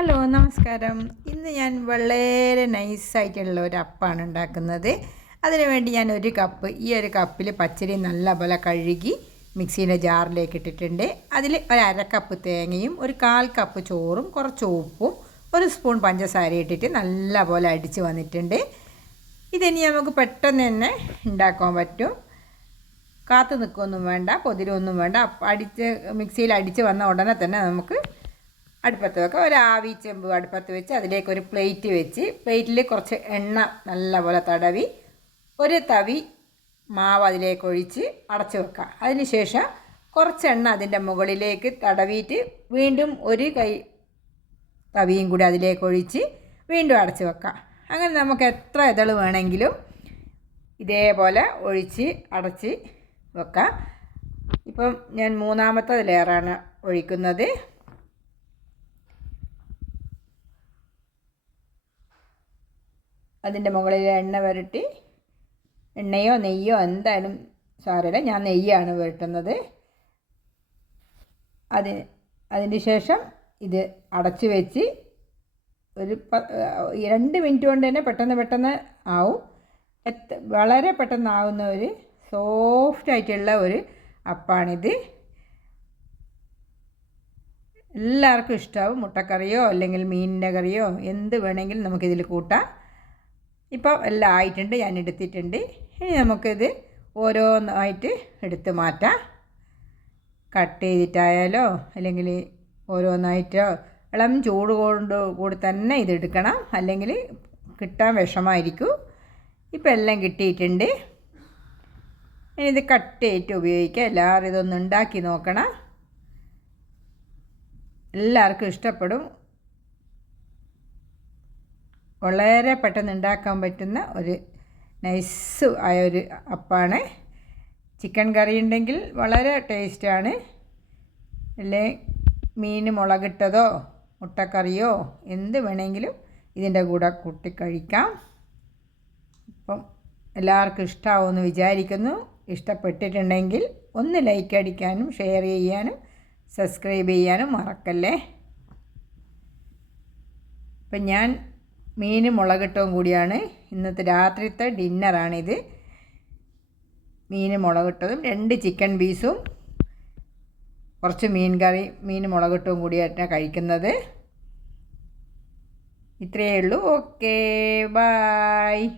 Hello നമസ്കാരം. ഇന്ന് ഞാൻ വളരെ നൈസായിട്ടുള്ള ഒരു അപ്പാണ് ഉണ്ടാക്കുന്നത്. അതിനു വേണ്ടി ഞാൻ ഒരു കപ്പ് ഈ ഒരു കപ്പിൽ പച്ചരി നല്ലപോലെ കഴുകി മിക്സീന്റെ ജാറിലേക്ക് ഇട്ടിട്ടുണ്ട്. അതിൽ ഒരു അര കപ്പ് തേങ്ങയും ഒരു കാൽ കപ്പ് ചോറും കുറച്ച് ഉപ്പും ഒരു സ്പൂൺ പഞ്ചസാര ഇട്ടിട്ട് നല്ലപോലെ അടിച്ച് വന്നിട്ടുണ്ട്. ഇതിനി നമുക്ക് പെട്ടെന്ന് തന്നെ ഉണ്ടാക്കാൻ പറ്റും. കാത്തു നിൽക്കുകയൊന്നും വേണ്ട പൊതിരൊന്നും വേണ്ട. അടിച്ച് മിക്സിയിൽ അടിച്ച് വന്ന ഉടനെ തന്നെ നമുക്ക് അടുപ്പത്ത് വെക്കാം ഒരു ആവി ചെമ്പ് അടുപ്പത്ത് വെച്ച് അതിലേക്ക് ഒരു പ്ലേറ്റ് വെച്ച് പ്ലേറ്റിൽ കുറച്ച് എണ്ണ നല്ലപോലെ തടവി ഒരു തവി മാവ് അതിലേക്ക് ഒഴിച്ച് അടച്ചു വെക്കാം അതിനുശേഷം കുറച്ച് എണ്ണ അതിന്റെ മുകളിലേക്ക് തടവിയിട്ട് വീണ്ടും ഒരു കൈ തവിയും കൂടി അതിലേക്ക് ഒഴിച്ച് വീണ്ടും അടച്ചു വെക്കാം അങ്ങനെ നമുക്ക് എത്ര ഇതൾ വേണമെങ്കിലും ഇതേപോലെ ഒഴിച്ച് അടച്ച് വെക്കാം. ഇപ്പം ഞാൻ മൂന്നാമത്തെ ലെയറാണ് ഒഴിക്കുന്നത്. അതിന്റെ മുകളിൽ എണ്ണ വരട്ടി എണ്ണയോ നെയ്യോ എന്തായാലും സാരമില്ല ഞാൻ നെയ്യാണ് വരട്ടുന്നത്. അതിന് അതിന് ശേഷം ഇത് അടച്ചു വെച്ച് ഒരു പ രണ്ട് മിനിറ്റ് കൊണ്ട് തന്നെ പെട്ടെന്ന് പെട്ടെന്ന് ആവും. എത്ര വളരെ പെട്ടെന്നാവുന്ന ഒരു സോഫ്റ്റ് ആയിട്ടുള്ള ഒരു അപ്പാണിത്. എല്ലാവർക്കും ഇഷ്ടമാവും മുട്ടക്കറിയോ അല്ലെങ്കിൽ മീനിന്റെ കറിയോ എന്ത് വേണമെങ്കിലും നമുക്കിതിൽ കൂട്ടാം. ഇപ്പോൾ എല്ലാം ആയിട്ടുണ്ട് ഞാൻ എടുത്തിട്ടുണ്ട്. ഇനി നമുക്കിത് ഓരോന്നായിട്ട് എടുത്ത് മാറ്റാം. കട്ട് ചെയ്തിട്ടായാലോ അല്ലെങ്കിൽ ഓരോന്നായിട്ടോ ഇളം ചൂട് കൊണ്ട് കൂടി തന്നെ ഇതെടുക്കണം അല്ലെങ്കിൽ കിട്ടാൻ വിഷമായിരിക്കും. ഇപ്പം എല്ലാം കിട്ടിയിട്ടുണ്ട്. ഇനി ഇത് കട്ട് ചെയ്തിട്ട് ഉപയോഗിക്കുക എല്ലാവരും ഇതൊന്ന് ഉണ്ടാക്കി നോക്കണം. എല്ലാവർക്കും ഇഷ്ടപ്പെടും. വളരെ പെട്ടെന്ന് ഉണ്ടാക്കാൻ പറ്റുന്ന ഒരു നൈസ് ആയ ഒരു അപ്പാണ്. ചിക്കൻ കറി ഉണ്ടെങ്കിൽ വളരെ ടേസ്റ്റാണ് അല്ലേ? മീൻ മുളകിട്ടതോ മുട്ടക്കറിയോ എന്ത് വേണമെങ്കിലും ഇതിന്റെ കൂടെ കൂട്ടി കഴിക്കാം. അപ്പം എല്ലാവർക്കും ഇഷ്ടമാവുമെന്ന് വിചാരിക്കുന്നു. ഇഷ്ടപ്പെട്ടിട്ടുണ്ടെങ്കിൽ ഒന്ന് ലൈക്ക് അടിക്കാനും ഷെയർ ചെയ്യാനും സബ്സ്ക്രൈബ് ചെയ്യാനും മറക്കല്ലേ? അപ്പം ഞാൻ മീൻ മുളകിട്ടവും കൂടിയാണ്. ഇന്നത്തെ രാത്രിത്തെ ഡിന്നറാണിത്. മീൻ മുളകിട്ടതും രണ്ട് ചിക്കൻ പീസും കുറച്ച് മീൻ കറി മീൻ മുളകിട്ടവും കൂടിയായിട്ടാണ് കഴിക്കുന്നത്. ഇത്രയേ ഉള്ളൂ. Okay bye.